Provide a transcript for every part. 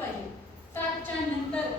पाहिजे. सातच्या नंतर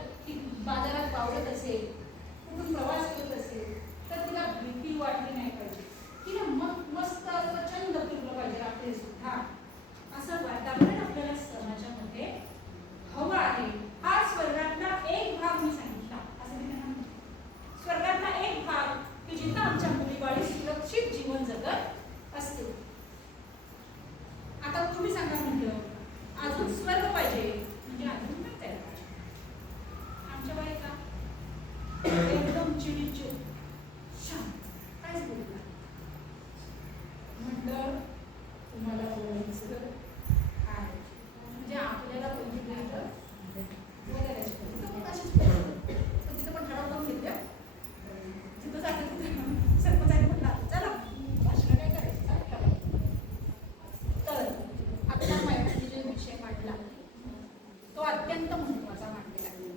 लागतो. तो अत्यंत महत्त्वाचा मानलेला आहे.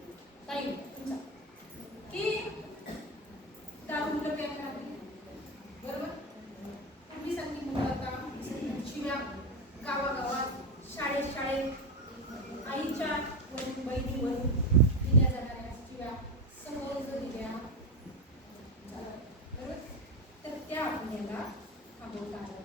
ताई तुमचा. की दारू मुलं प्यायला लागली? बरोबर? पोलिसांनी मुलं आता शिव्या गावागावात शाळेत शाळेत. आईच्या बहिणीवर दिल्या जाणाऱ्या शिव्या समोर दिल्या तर त्या आपल्याला थांबवता आल्या